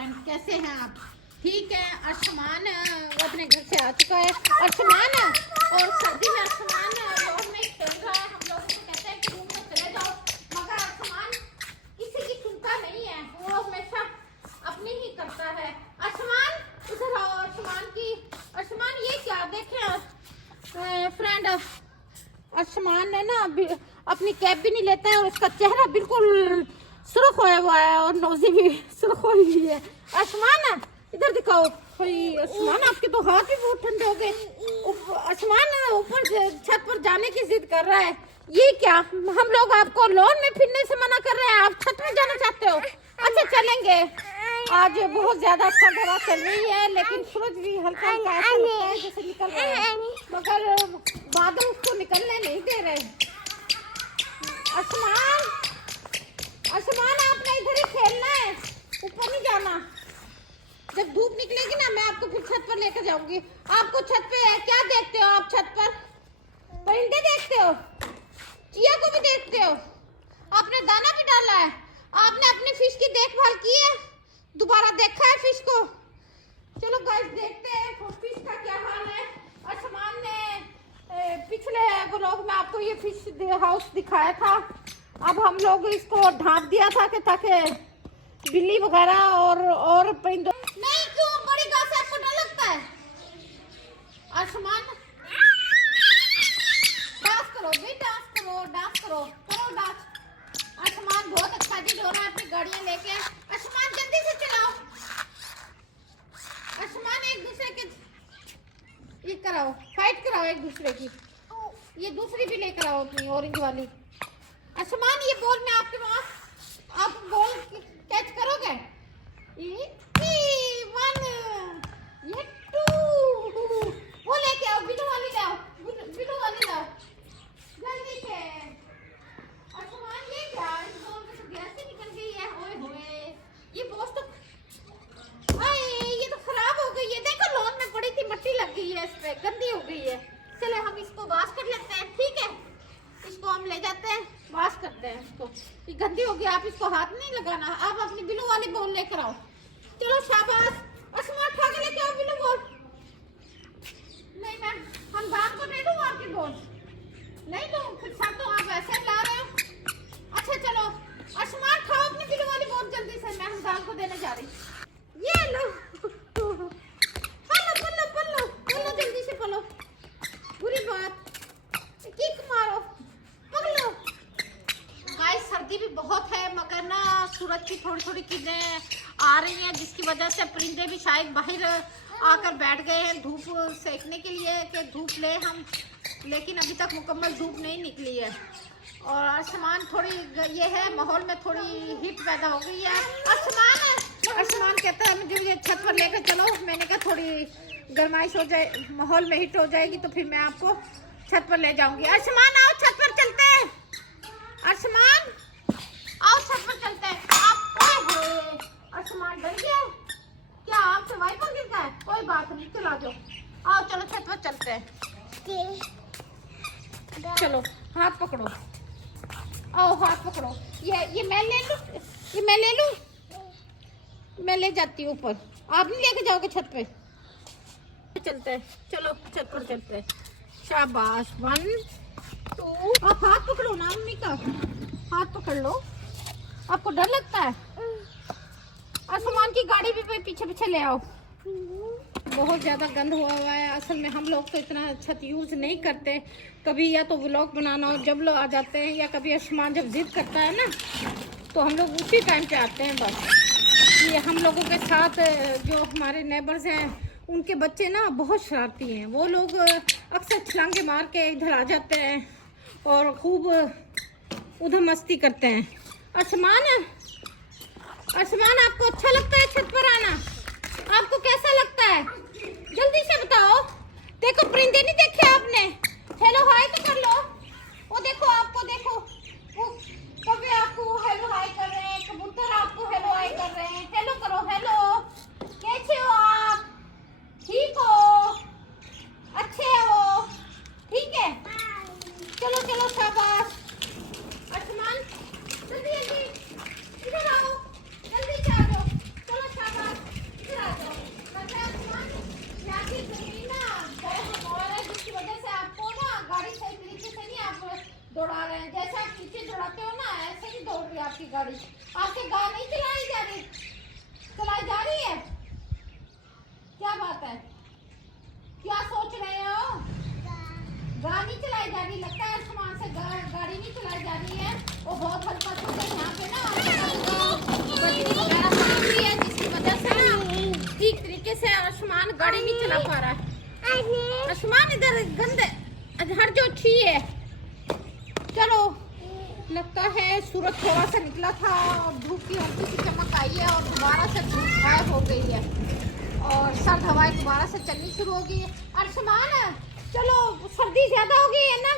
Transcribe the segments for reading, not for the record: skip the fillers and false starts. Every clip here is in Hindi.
फ्रेंड, कैसे हैं आप? ठीक है। अर्शमान वो अपने घर से आ चुका है। अर्शमान और सर्दी में अर्शमान रोड में खेल रहा है। हम लोगों को कहते हैं कि रूम में चले जाओ, मगर अर्शमान किसी की सुनता नहीं है, वो हमेशा अपनी ही करता है। अर्शमान उधर आओ। अर्शमान ये क्या देखें फ्रेंड, अर्शमान ने ना अपनी कैप भी नहीं लेता है और उसका चेहरा बिल्कुल सुर्ख होया हुआ है और नौजी भी सुर्ख हुई हुई है। अर्शमान इधर दिखाओ। अर्शमान आपके तो हाथ भी बहुत ठंडे हो गए। अर्शमान ऊपर छत पर जाने की जिद कर रहा है। ये क्या, हम लोग आपको लॉन में फिरने से मना कर रहे हैं, आप छत में जाना चाहते हो? अच्छा चलेंगे। आज बहुत ज्यादा ठंड हवा चल रही है, लेकिन सूरज भी हल्का हल्का ऐसा लगता है जैसे निकल रहा है, मगर बादल उसको निकलने नहीं दे रहे। अर्शमान आपने इधर ही खेलना है, ऊपर नहीं जाना। जब धूप निकलेगी ना, मैं आपको फिर छत पर लेकर जाऊंगी। आपको छत पे क्या देखते हो? आप छत पर परिंदे देखते हो, चिया को भी देखते हो। आपने दाना भी डाला है। आपने अपनी फिश की देखभाल की है? दोबारा देखा है फिश को? चलो गाइस देखते हैं फिश का क्या हाल है। अर्शमान ने पिछले व्लॉग में आपको ये फिश हाउस दिखाया था। अब हम लोग इसको ढांप दिया था कि ताकि बिल्ली वगैरह और परिंदों नहीं। क्यों बड़ी गाय से आपको डर लगता है? अर्शमान डांस करो भी, डांस करो डांस। अर्शमान बहुत एक्साइटेड हो रहा है अपनी गाड़ियां लेके। अर्शमान जल्दी से चलाओ। अर्शमान एक दूसरे के ये कराओ, फाइट कराओ एक दूसरे की। ये दूसरी भी लेकर आओ अपनी ऑरेंज वाली। अर्शमान ये बॉल में आपके पास, आप बॉल कैच करोगे? ये 1, ये 2, वो लेके आओ, बिलू वाली लाओ, बिलू वाली लाओ जल्दी से। अर्शमान ये क्या, इस बॉल में तो गैस ही निकल गई है। ओए होए, ये बॉल तो ये तो खराब हो गई है। देखो लॉन में पड़ी थी, मट्टी लग गई है, इस पे गंदी हो गई है। चलो हम इसको वॉश कर लेते हैं, ठीक है? इसको हम ले जाते हैं, वॉश करते हैं इसको। ये गंदी हो गई, आप इसको हाथ नहीं लगाना। आप अपनी बिलू वाली बॉल लेकर आओ। चलो शाबाश। अर्शमान उठा के लेके आओ बिलू बॉल। नहीं मैं हमदान को नहीं दूँ आपकी बॉल, नहीं दूँ फिर सब तो आप ऐसे ला रहे हो। अच्छा चलो अर्शमान खाओ अपनी बिलू वाली बॉल जल्दी से, मैं हमदान को देने जा रही। ये लो पलो जल्दी से पलो। बुरी बात, किक मारो, पकड़ो। गाइस सर्दी भी बहुत है, मगर ना सूरज की थोड़ी थोड़ी किरणें आ रही हैं, जिसकी वजह से परिंदे भी शायद बाहर आकर बैठ गए हैं धूप सेकने के लिए कि धूप ले हम, लेकिन अभी तक मुकम्मल धूप नहीं निकली है। और अर्शमान थोड़ी ये है, माहौल में थोड़ी हीट पैदा हो गई है। अर्शमान कहता है मुझे छत पर लेकर चलो। मैंने कहा थोड़ी गर्माइश हो जाए, माहौल में हीट हो जाएगी तो फिर मैं आपको छत पर ले जाऊंगी। अर्शमान आओ छत पर चलते हैं। अर्शमान आओ छत पर चलते हैं। आप अर्शमान डर गया क्या? आपसे वाइपर गिर गया? कोई बात नहीं, चला जाओ। आओ चलो छत पर चलते हैं। चलो हाथ पकड़ो, आओ हाथ पकड़ो। ये मैं ले लूं, ये मैं ले लूं, मैं ले जाती हूँ ऊपर। आप नहीं लेके जाओगे छत पे? चलते हैं, चलो छत पर चलते हैं। शाबाश। 1 2, आप हाथ पकड़ो ना, मम्मी का हाथ पकड़ लो। आपको डर लगता है? अर्शमान की गाड़ी भी पीछे पीछे ले आओ। बहुत ज्यादा गंद हुआ है। असल में हम लोग तो इतना छत यूज नहीं करते। कभी या तो व्लॉग बनाना हो जब लोग आ जाते हैं, या कभी अर्शमान जब जिद करता है ना, तो हम लोग उसी टाइम पे आते हैं बस। ये हम लोगों के साथ जो हमारे नेबर्स हैं, उनके बच्चे ना बहुत शरारती हैं। वो लोग अक्सर छलांगे मार के इधर आ जाते हैं और खूब उधर मस्ती करते हैं। अर्शमान आपको अच्छा लगता है छत पर आना? आपको कैसा लगता है? जल्दी से बताओ। देखो परिंदे नहीं देखे आपने? हेलो हाय तो कर लो। वो देखो, आपको देखो, वो कभी आपको हेलो हाय कर रहे हैं, कबूतर आपको हेलो हाय कर रहे हैं। हेलो करो, हेलो, कैसे हो आप? ठीक हो? अच्छे हो? ठीक है, चलो चलो शाबाश। अर्शमान जल्दी जल्दी इधर आओ, जल्दी से आ जाओ। चलो शाबाश। आपके गाय नहीं चलाई जा रही है? क्या बात है, क्या सोच रहे हो? गाड़ी नहीं चलाई जा रही, लगता है आसमान से गाड़ी नहीं चलाई जा रही है। वो बहुत हल्का छोटा यहाँ पे ना बजरी वगैरह पड़ी है, जिसकी वजह से ना ठीक तरीके से आसमान गाड़ी नहीं चला पा रहा है। आसमान इधर गंदे हर जो अच्छी है। चलो, लगता है सूरज थोड़ा सा निकला था और धूप की हल्की सी चमक आई है और दोबारा से धूप गायब हो गई है और सर्द हवाएं दोबारा से चलनी शुरू हो गई है। आसमान चलो, सर्दी ज्यादा हो गई है ना,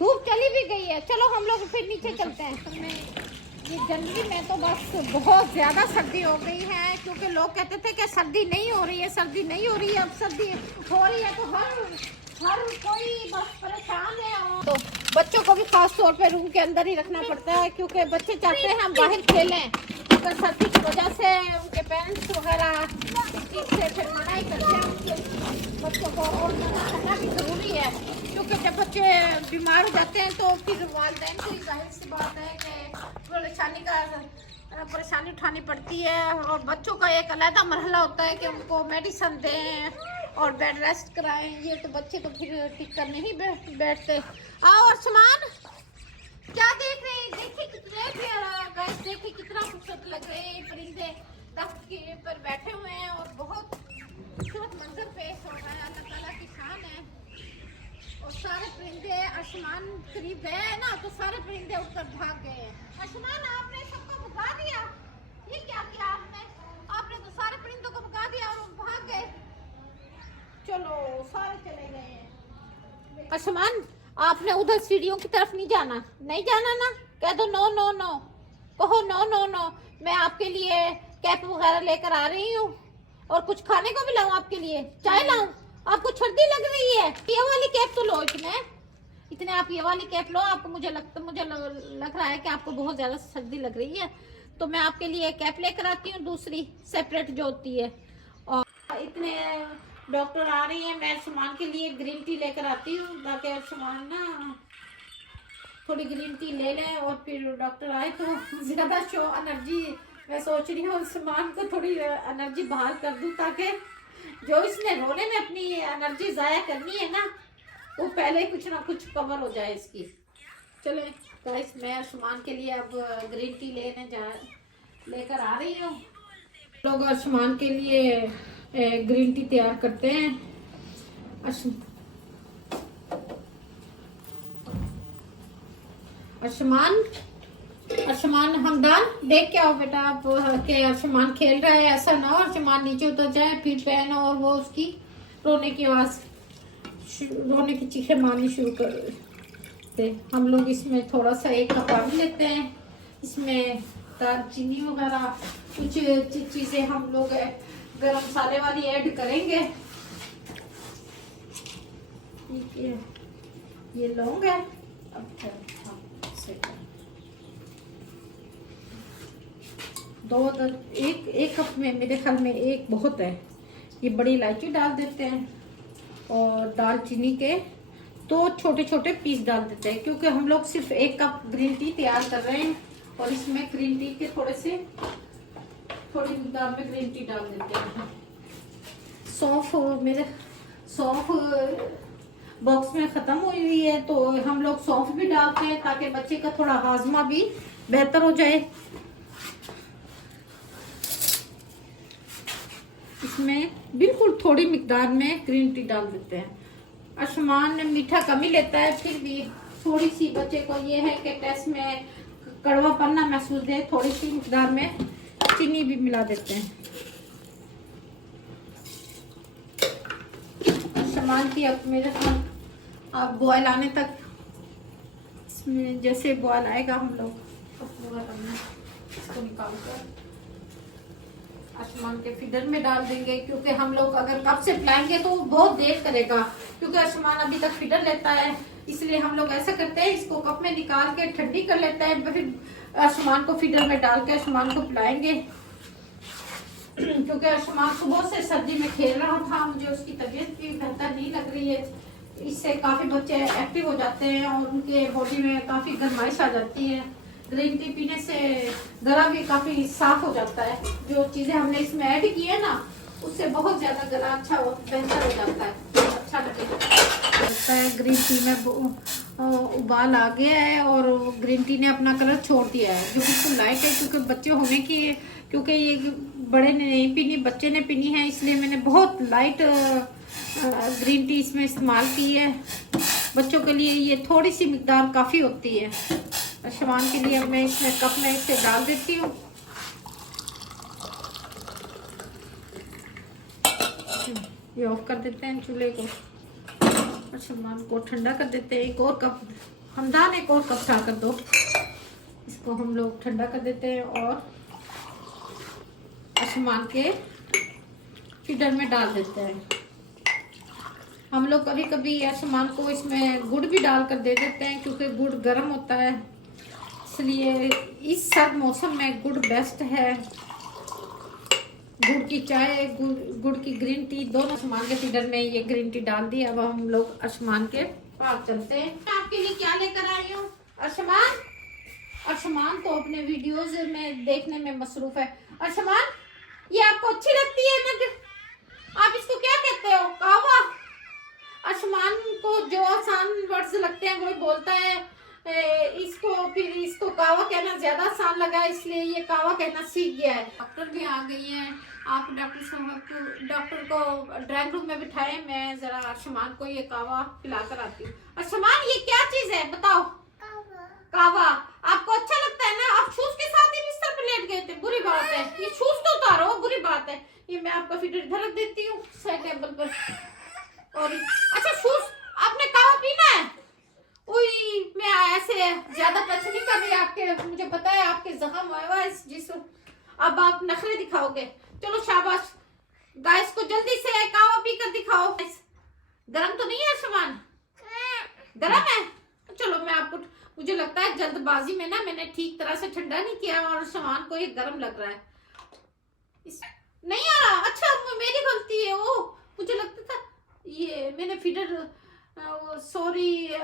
धूप चली भी गई है। चलो हम लोग फिर नीचे चलते हैं। ये जनवरी में तो बस बहुत ज्यादा सर्दी हो गई है, क्योंकि लोग कहते थे कि सर्दी नहीं हो रही है, सर्दी नहीं हो रही है। अब सर्दी हो रही है तो हर कोई बस परेशान है। और तो बच्चों को भी खास तौर पे रूम के अंदर ही रखना पड़ता है, क्योंकि बच्चे चाहते हैं हम बाहर खेलें, क्योंकि सर्दी की वजह से उनके पेरेंट्स वगैरह इस चीज़ से फिर मना ही करते हैं उनके बच्चों को। और मना करना भी ज़रूरी है, क्योंकि जब बच्चे बीमार हो जाते हैं तो फिर वालिदैन को ही जाहिर सी बात है कि परेशानी उठानी पड़ती है। और बच्चों का एक अलग मरहला होता है कि उनको मेडिसिन दें और बेड रेस्ट कराएं। ये तो बच्चे तो फिर टिक कर नहीं बैठते। आओ आसमान, क्या देख रहे हैं? देखिए कितने गैस, देखिए कितना खूबसूरत लग रहे हैं परिंदे तख्त के पर बैठे हुए हैं और बहुत खूबसूरत मंजर पेश हो रहा है। अल्लाह ताला की शान है। और सारे परिंदे आसमान करीब गए हैं ना, तो सारे परिंदे उठकर भाग गए हैं। आसमान, आपने सबको भगा दिया? ये क्या किया आपने? आपने तो सारे परिंदों को भगा दिया और भाग गए। चलो, सारे चले गए हैं। आसमान, आपने उधर सीढ़ियों की तरफ नहीं जाना ना। कह दो नो नो नो, कहो नो नो नो। मैं आपके लिए कैप वगैरह लेकर आ रही हूँ और कुछ खाने को भी लाऊं आपके लिए, चाय लाऊं? आपको सर्दी लग रही है? ये वाली कैप तो लो, इतने आप ये वाली कैप लो। आपको मुझे लग रहा है कि आपको बहुत ज्यादा सर्दी लग रही है, तो मैं आपके लिए कैप लेकर आती हूँ, दूसरी सेपरेट जो होती है। और इतने डॉक्टर आ रही है, मैं सामान के लिए ग्रीन टी लेकर आती हूँ, ताकि सामान ना थोड़ी ग्रीन टी ले लें और फिर डॉक्टर आए तो ज्यादा शो एनर्जी। मैं सोच रही हूँ सामान को थोड़ी एनर्जी बहाल कर दूँ, ताकि जो इसने रोने में अपनी एनर्जी ज़ाया करनी है ना, वो पहले ही कुछ ना कुछ कवर हो जाए इसकी। चले गाइस, मैं सामान के लिए अब ग्रीन टी लेकर आ रही हूँ। लोग सामान के लिए ग्रीन टी तैयार करते हैं। आसमान हमदान, देख के आओ बेटा आप के आसमान खेल रहा है। ऐसा ना हो आसमान नीचे उतर जाए फिर पहन और वो उसकी रोने की चीखें मारनी शुरू कर दे। हम लोग इसमें थोड़ा सा 1 कप पानी लेते हैं, इसमें दालचीनी वगैरह कुछ चीजें हम लोग गरम मसाले वाली ऐड करेंगे। ये लौंग है, एक कप में मेरे ख्याल में एक बहुत है। ये बड़ी इलायची डाल देते हैं और दालचीनी के 2 छोटे छोटे पीस डाल देते हैं, क्योंकि हम लोग सिर्फ 1 कप ग्रीन टी तैयार कर रहे हैं और इसमें ग्रीन टी के थोड़ी मिकदार में ग्रीन टी डाल देते हैं। सौंफ बॉक्स में ख़त्म हुई है, तो हम लोग सौंफ भी डालते हैं ताकि बच्चे का थोड़ा हाजमा भी बेहतर हो जाए। इसमें बिल्कुल थोड़ी मिकदार में ग्रीन टी डाल देते हैं। आसमान मीठा कम ही लेता है, फिर भी थोड़ी सी बच्चे को ये है कि टेस्ट में कड़वापन ना महसूस दे, थोड़ी सी मिकदार में चीनी भी मिला देते हैं। आसमान की अब मेरे साथ आप बॉयल आने तक, इसमें जैसे बॉयल आएगा हम लोग इसको निकाल कर आसमान के फीडर में डाल देंगे, क्योंकि हम लोग अगर कप से पिलाएंगे तो बहुत देर करेगा, क्योंकि आसमान अभी तक फीडर लेता है। इसलिए हम लोग ऐसा करते हैं, इसको कप में निकाल के ठंडी कर लेते हैं, फिर आसमान को फीडर में डाल के आसमान को पिलाएंगे। क्योंकि आसमान सुबह से सर्दी में खेल रहा था, मुझे उसकी तबीयत भी बेहतर नहीं लग रही है। इससे काफ़ी बच्चे एक्टिव हो जाते हैं और उनके बॉडी में काफ़ी गर्माइश आ जाती है, ग्रीन टी पीने से गला भी काफी साफ हो जाता है। जो चीजें हमने इसमें ऐड की है ना, उससे बहुत ज्यादा गला अच्छा हो, बेहतर हो जाता है, अच्छा लगता है। ग्रीन टी में उबाल आ गया है और ग्रीन टी ने अपना कलर छोड़ दिया है, जो बिल्कुल लाइट है, क्योंकि बच्चे होने की, क्योंकि ये बड़े ने नहीं पीनी, बच्चे ने पीनी है, इसलिए मैंने बहुत लाइट ग्रीन टी इसमें इस्तेमाल की है। बच्चों के लिए ये थोड़ी सी मिकदार काफ़ी होती है। शमान के लिए मैं इसमें कप में इसे डाल देती हूँ। ये ऑफ कर देते हैं चूल्हे को और शमान को ठंडा कर देते हैं। एक और कप, हमदान एक और कप उठा कर दो, इसको हम लोग ठंडा कर देते हैं और शमान के फीडर में डाल देते हैं। हम लोग कभी कभी आसमान को इसमें गुड़ भी डाल कर दे देते हैं, क्योंकि गुड़ गर्म होता है, इसलिए इस सर्द मौसम में गुड़ बेस्ट है। गुड़ की चाय, गुड़ की ग्रीन टी, दोनों आसमान के फीडर में ये ग्रीन टी डाल दी। अब हम लोग आसमान के पास चलते हैं। आपके लिए क्या लेकर आई हूँ? आसमान, आसमान तो अपने वीडियोज में देखने में मसरूफ है। आसमान, ये आपको अच्छी लगती है ना? आप इसको क्या कहते हो? कावा। आसमान को जो आसान वर्ड्स लगते हैं वही बोलता है। इसको कावा कहना ज्यादा आसान लगा, इसलिए ये कावा कहना सीख गया है। डॉक्टर भी आ गई है। आप डॉक्टर को ड्राइंग रूम में बिठाए, मैं जरा आसमान को ये कावा पिलाकर आती हूँ। आसमान, ये क्या चीज है बताओ? कावा। आपको अच्छा लगता है ना? आप शूज के साथ ही बिस्तर पे लेट गए थे, बुरी बात है। ये शूज तो उतारो, बुरी बात है। ये मैं आपका फीडर इधर रख देती हूँ साइड टेबल पर। और अच्छा, शूज आपने कावा पीना है? उई, मैं ऐसे ज्यादा टच नहीं कर रही आपके, मुझे पता है आपके जख्म हुआ है जिस, अब आप नखरे दिखाओगे। चलो शाबाश, गाइस को जल्दी से कावा पी कर दिखाओ। गरम तो नहीं है सामान? गरम है? चलो मैं आपको, मुझे लगता है जल्दबाजी में ना मैंने ठीक तरह से ठंडा नहीं किया और सामान को ये गरम लग रहा है। नहीं आ रहा? अच्छा, मेरी गलती है। ओ, मुझे लगता था ये मैंने फीडर, सॉरी,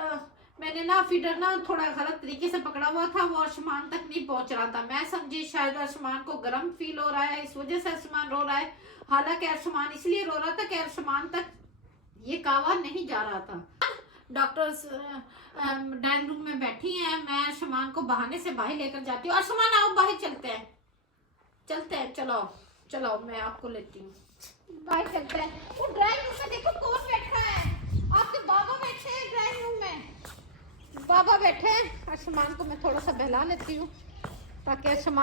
मैंने ना फीडर ना थोड़ा गलत तरीके से पकड़ा हुआ था, वो आसमान तक नहीं पहुंच रहा था। मैं समझी शायद आसमान को गर्म फील हो रहा है, इस वजह से आसमान रो रहा है। हालांकि आसमान इसलिए रो रहा था कि आसमान तक ये कावा नहीं जा रहा था। डॉक्टर्स डाइनिंग रूम में बैठी हैं, मैं आसमान को बहाने से बाहर लेकर जाती हूँ। आसमान आओ, बाहर चलते हैं, चलते हैं, चलो चलो, मैं आपको लेती हूँ, बाहर चलते हैं। वो ड्राइंग रूम में देखो कौन बैठा है? आपके बाबा बैठे हैं ड्राइंग रूम में, बाबा बैठे हैं। आसमान को मैं थोड़ा सा बहला लेती हूँ ताकि आसमान